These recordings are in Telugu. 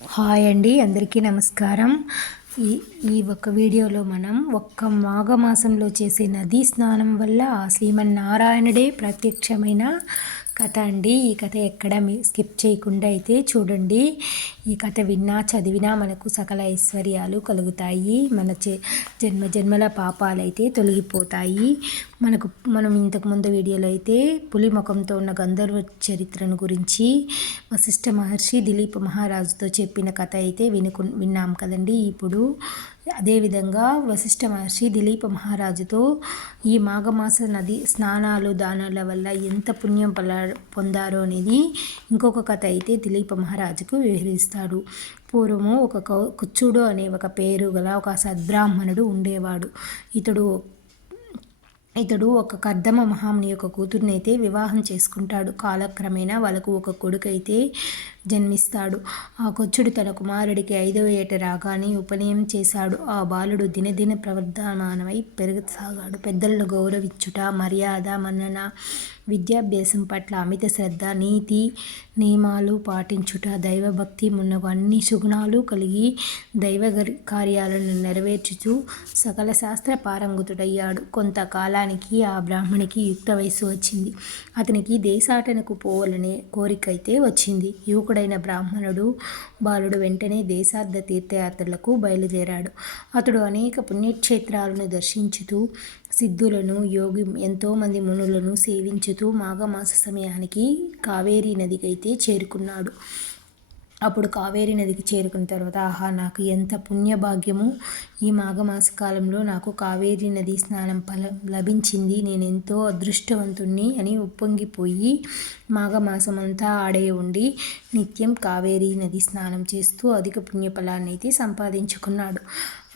హాయ్ అండి అందరికీ నమస్కారం. ఈ ఈ ఒక వీడియోలో మనం ఒక్క మాఘమాసంలో చేసే నదీ స్నానం వల్ల ఆ శ్రీమన్నారాయణుడే ప్రత్యక్షమైన కథ అండి. ఈ కథ ఎక్కడ మీ స్కిప్ చేయకుండా అయితే చూడండి. ఈ కథ విన్నా చదివినా మనకు సకల ఐశ్వర్యాలు కలుగుతాయి. మన చే జన్మ జన్మల పాపాలు అయితే తొలగిపోతాయి. మనకు మనం ఇంతకుముందు వీడియోలో అయితే పులి ముఖంతో ఉన్న గంధర్వ చరిత్రను గురించి వశిష్ఠ మహర్షి దిలీప్ మహారాజుతో చెప్పిన కథ అయితే వినుకు విన్నాం కదండి. ఇప్పుడు అదేవిధంగా వశిష్ఠ మహర్షి దిలీప మహారాజుతో ఈ మాఘమాస నది స్నానాలు దానాల వల్ల ఎంత పుణ్యం పొందారో అనేది ఇంకొక కథ అయితే దిలీప మహారాజుకు వివరిస్తాడు పూర్వము ఒక కుచ్చుడు అనే ఒక పేరు గల ఒక సద్బ్రాహ్మణుడు ఉండేవాడు. ఇతడు ఇతడు ఒక కర్దమ మహాముని యొక్క కూతుర్నైతే వివాహం చేసుకుంటాడు. కాలక్రమేణా వాళ్ళకు ఒక కొడుకైతే జన్మిస్తాడు. ఆ కొచ్చుడు తన కుమారుడికి ఐదవ ఏట రాగానే ఉపనయం చేశాడు. ఆ బాలుడు దినదిన ప్రవర్ధమానమై పెరగసాగాడు. పెద్దలను గౌరవించుట మర్యాద మన్నన విద్యాభ్యాసం పట్ల అమిత శ్రద్ధ నీతి నియమాలు పాటించుట దైవభక్తి మున్నగు అన్ని సుగుణాలు కలిగి దైవ కార్యాలను నెరవేర్చుతూ సకల శాస్త్ర పారంగుతుడయ్యాడు. కొంతకాలానికి ఆ బ్రాహ్మణికి యుక్త వయసు వచ్చింది. అతనికి దేశాటనకు పోవాలనే కోరిక అయితే వచ్చింది యువకుడైన బ్రాహ్మణుడు బాలుడు వెంటనే దేశార్థ తీర్థయాత్రలకు బయలుదేరాడు. అతడు అనేక పుణ్యక్షేత్రాలను దర్శించుతూ సిద్ధులను యోగి ఎంతోమంది మునులను సేవించుతూ మాఘమాస సమయానికి కావేరీ నదికైతే చేరుకున్నాడు. అప్పుడు కావేరి నదికి చేరుకున్న తర్వాత ఆహా నాకు ఎంత పుణ్యభాగ్యము! ఈ మాఘమాస కాలంలో నాకు కావేరి నది స్నానం ఫల లభించింది. నేను ఎంతో అదృష్టవంతుణ్ణి అని ఉప్పొంగిపోయి మాఘమాసమంతా ఆడే ఉండి నిత్యం కావేరీ నది స్నానం చేస్తూ అధిక పుణ్యఫలాన్ని అయితే సంపాదించుకున్నాడు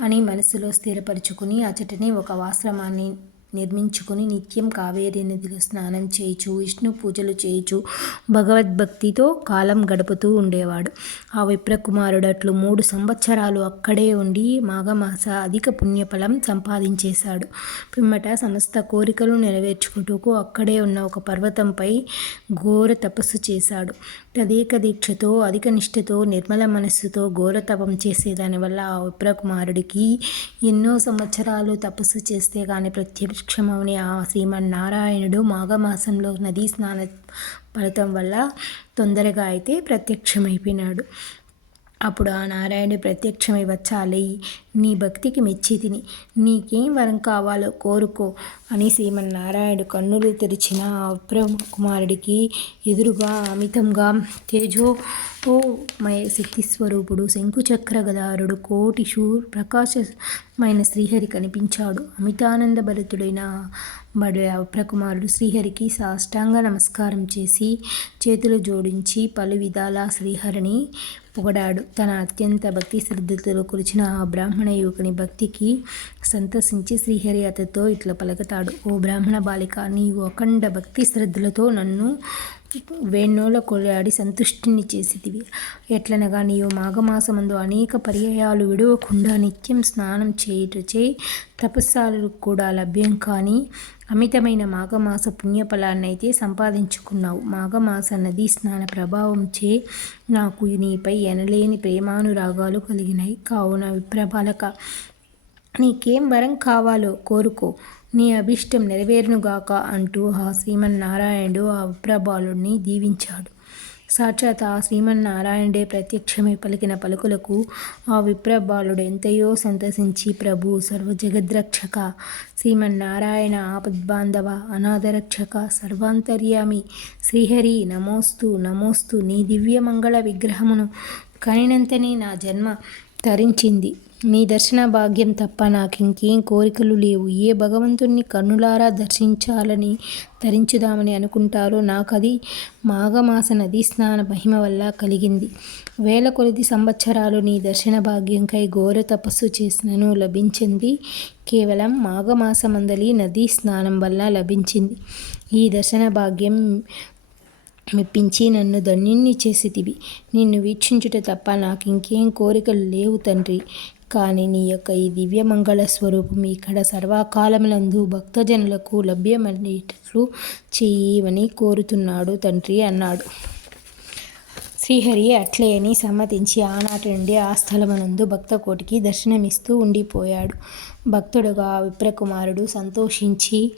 అని మనసులో స్థిరపరుచుకుని అచటనే ఒక ఆశ్రమాన్ని నిర్మించుకుని నిత్యం కావేరీ నదిలో స్నానం చేయచు విష్ణు పూజలు చేయుచు భగవద్భక్తితో కాలం గడుపుతూ ఉండేవాడు. ఆ విప్రకుమారుడు అట్లు మూడు సంవత్సరాలు అక్కడే ఉండి మాఘమాస అధిక పుణ్యఫలం సంపాదించేశాడు. పిమ్మట సమస్త కోరికలు నెరవేర్చుకుంటూ అక్కడే ఉన్న ఒక పర్వతంపై ఘోర తపస్సు చేశాడు. తదేక దీక్షతో అధిక నిష్ఠతో నిర్మల మనస్సుతో ఘోరతపం చేసేదానివల్ల ఆ విప్రకుమారుడికి ఎన్నో సంవత్సరాలు తపస్సు చేస్తే కానీ ప్రత్యక్షమవని ఆ శ్రీమన్నారాయణుడు మాఘమాసంలో నదీ స్నాన ఫలితం వల్ల తొందరగా అయితే ప్రత్యక్షమైపోయినాడు. అప్పుడు ఆ నారాయణుడు ప్రత్యక్షమై వచ్చాలి నీ భక్తికి మెచ్చి తిని నీకేం వరం కావాలో కోరుకో అని శ్రీమన్నారాయణుడు కన్నులు తెరిచిన అప్రమ కుమారుడికి ఎదురుగా అమితంగా తేజో ఓ మయ శక్తి స్వరూపుడు శంకుచక్ర గదారుడు కోటి శూర్ ప్రకాశమైన శ్రీహరి కనిపించాడు. అమితానంద భరితుడైన బడి అప్రకుమారుడు శ్రీహరికి సాష్టాంగ నమస్కారం చేసి చేతులు జోడించి పలు విధాల శ్రీహరిని పొగడాడు. తన అత్యంత భక్తి శ్రద్ధతో కురిచిన ఆ బ్రాహ్మణ యువకుని భక్తికి సంతసించి శ్రీహరి అతతో ఇట్లా పలకతాడు. ఓ బ్రాహ్మణ బాలిక నీవు అఖండ భక్తి శ్రద్ధలతో నన్ను వేణోల కొలాడి సంతుష్టిని చేసేదివి ఎట్లనగా నీవు మాఘమాసమందు అనేక పర్యాయాలు విడవకుండా నిత్యం స్నానం చేయుటచే తపస్సాలు కూడా లభ్యం కానీ అమితమైన మాఘమాస పుణ్యఫలాన్నైతే సంపాదించుకున్నావు. మాఘమాస నదీ స్నాన ప్రభావంచే నాకు నీపై ఎనలేని ప్రేమానురాగాలు కలిగినాయి. కావున విప్రబాలక నీకేం వరం కావాలో కోరుకో. నీ అభిష్టం నెరవేరునుగాక అంటూ ఆ శ్రీమన్నారాయణుడు ఆ విప్రబాలుడిని దీవించాడు. సాక్షాత్ ఆ శ్రీమన్నారాయణుడే ప్రత్యక్షమై పలికిన పలుకులకు ఆ విప్రబాలుడు ఎంతయో సంతసించి ప్రభు సర్వజగద్రక్షక శ్రీమన్నారాయణ ఆపద్బాంధవ అనాథరక్షక సర్వాంతర్యామి శ్రీహరి నమోస్తు నమోస్తు నీ దివ్యమంగళ విగ్రహమును కనినంతనే నా జన్మ తరించింది. నీ దర్శన భాగ్యం తప్ప నాకు ఇంకేం కోరికలు లేవు. ఏ భగవంతుణ్ణి కన్నులారా దర్శించాలని ధరించుదామని అనుకుంటారో నాకు అది మాఘమాస నదీ స్నాన మహిమ వల్ల కలిగింది. వేల కొలది సంవత్సరాలు నీ దర్శన భాగ్యంకై ఘోర తపస్సు చేసినను లభించింది. కేవలం మాఘమాసమందలి నదీ స్నానం వల్ల లభించింది. ఈ దర్శన భాగ్యం మెప్పించి నన్ను ధన్యుణ్ణి చేసితివి. నిన్ను వీక్షించుట తప్ప నాకు ఇంకేం కోరికలు లేవు తండ్రి. కానీ నీ యొక్క ఈ దివ్యమంగళ స్వరూపం ఇక్కడ సర్వకాలములందు భక్తజనులకు లభ్యమనేటట్లు చేయమని కోరుతున్నాడు తండ్రి అన్నాడు. శ్రీహరి అట్లే అని సమ్మతించి ఆనాటి నుండి ఆ స్థలమునందు భక్తకోటికి దర్శనమిస్తూ ఉండిపోయాడు. భక్తుడుగా ఆ విప్రకుమారుడు సంతోషించి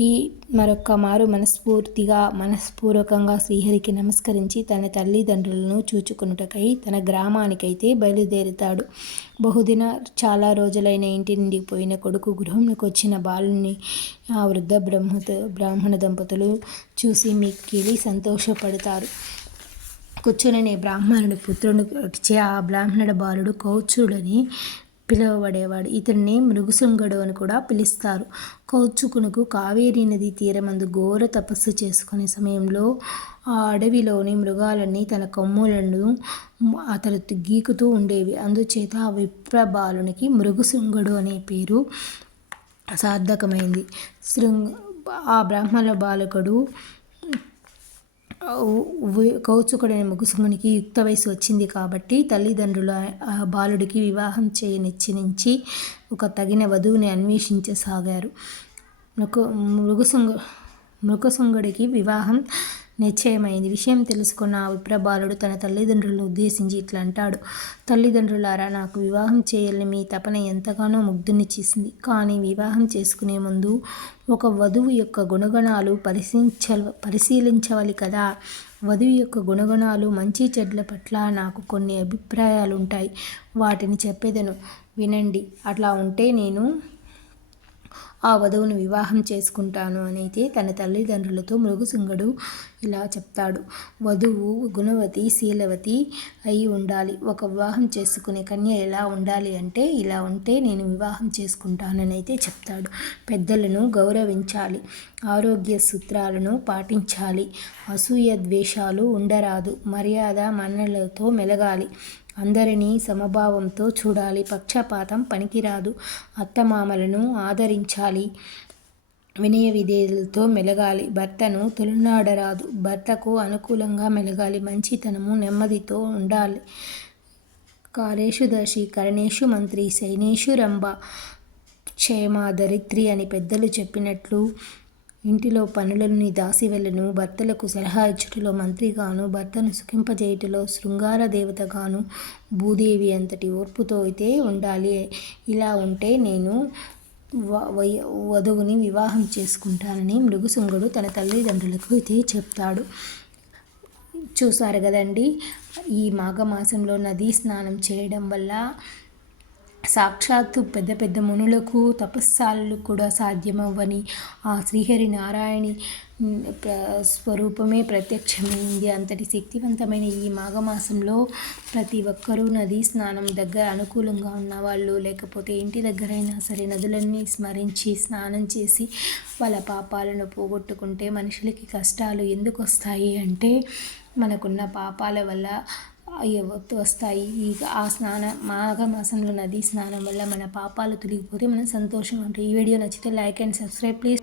ఈ మరొక్క మారు మనస్ఫూర్తిగా మనస్పూర్వకంగా శ్రీహరికి నమస్కరించి తన తల్లిదండ్రులను చూచుకునుటకై తన గ్రామానికైతే బయలుదేరుతాడు. బహుదిన చాలా రోజులైన ఇంటి నుండి పోయిన కొడుకు గృహంలోకి వచ్చిన బాలుని ఆ వృద్ధ బ్రాహ్మణ దంపతులు చూసి మిక్కిలి సంతోషపడతారు. కూర్చుననే బ్రాహ్మణుడి పుత్రునిచే ఆ బ్రాహ్మణ బాలుడు కౌచుడని పిలువబడేవాడు. ఇతన్ని మృగశృంగుడు అని కూడా పిలుస్తారు. కౌచుకునకు కావేరీ నది తీరమందు ఘోర తపస్సు చేసుకునే సమయంలో ఆ అడవిలోని మృగాలన్నీ తన కొమ్ములను అతను గీకుతూ ఉండేవి. అందుచేత ఆ విప్రబాలునికి మృగశృంగుడు అనే పేరు సార్థకమైంది. ఆ బ్రాహ్మణ బాలకుడు కౌచుకుడైన ముగుసుమునికి యుక్త వయస్సు వచ్చింది కాబట్టి తల్లిదండ్రులు ఆ బాలుడికి వివాహం చేయనిచ్చినించి ఒక తగిన వధువుని అన్వేషించసాగారు. మృగశృంగుడికి వివాహం నిశ్చయమైంది. విషయం తెలుసుకున్న ఆ విప్రబాలుడు తన తల్లిదండ్రులను ఉద్దేశించి ఇట్లా అంటాడు తల్లిదండ్రులారా! నాకు వివాహం చేయాలని మీ తపన ఎంతగానో ముగ్ధుని చేసింది. కానీ వివాహం చేసుకునే ముందు ఒక వధువు యొక్క గుణగణాలు పరిశీలించవలె కదా! వధువు యొక్క గుణగణాలు, మంచి చెడ్ల పట్ల నాకు కొన్ని అభిప్రాయాలు ఉంటాయి వాటిని చెప్పేదను వినండి. అట్లా ఉంటే నేను ఆ వధువును వివాహం చేసుకుంటాను అనైతే తన తల్లిదండ్రులతో మృగశృంగుడు ఇలా చెప్తాడు. వధువు గుణవతి, శీలవతి అయి ఉండాలి. ఒక వివాహం చేసుకునే కన్య ఎలా ఉండాలి అంటే ఇలా ఉంటే నేను వివాహం చేసుకుంటాననైతే చెప్తాడు. పెద్దలను గౌరవించాలి. ఆరోగ్య సూత్రాలను పాటించాలి. అసూయ ద్వేషాలు ఉండరాదు. మర్యాద మన్నలతో మెలగాలి. అందరినీ సమభావంతో చూడాలి. పక్షపాతం పనికిరాదు. అత్తమామలను ఆదరించాలి. వినయ విధేయులతో మెలగాలి. భర్తను తొలినాడరాదు భర్తకు అనుకూలంగా మెలగాలి. మంచితనము, నెమ్మదితో ఉండాలి. కాలేషు దర్శి కరణేషు మంత్రి, సైనేషు రంభ, క్షేమ దరిత్రి అని పెద్దలు చెప్పినట్లు ఇంటిలో పనులని దాసి వెళ్ళను భర్తలకు సలహా ఇచ్చుటలో మంత్రిగాను, భర్తను సుఖింపజేయుటలో శృంగార దేవతగాను భూదేవి అంతటి ఓర్పుతో అయితే ఉండాలి. ఇలా ఉంటే నేను వధువుని వివాహం చేసుకుంటానని మృగశృంగుడు తన తల్లిదండ్రులకు అయితే చెప్తాడు. చూసారు కదండీ! ఈ మాఘమాసంలో నదీ స్నానం చేయడం వల్ల సాక్షాత్తు పెద్ద పెద్ద మునులకు, తపస్సాలు కూడా సాధ్యమవ్వని ఆ శ్రీహరి నారాయణి స్వరూపమే ప్రత్యక్షమైంది. అంతటి శక్తివంతమైన ఈ మాఘమాసంలో ప్రతి ఒక్కరూ నదీ స్నానం దగ్గర అనుకూలంగా ఉన్నవాళ్ళు లేకపోతే ఇంటి దగ్గరైనా సరే నదులన్నీ స్మరించి స్నానం చేసి వాళ్ళ పాపాలను పోగొట్టుకుంటే మనుషులకి కష్టాలు ఎందుకు వస్తాయి అంటే మనకున్న పాపాల వల్ల వస్తాయి. ఈ ఆ స్నానం మాఘమాసంలో నదీ స్నానం వల్ల మన పాపాలు తొలగిపోతే మనం సంతోషం అంటే ఈ వీడియో నచ్చితే లైక్ అండ్ సబ్స్క్రైబ్ ప్లీజ్.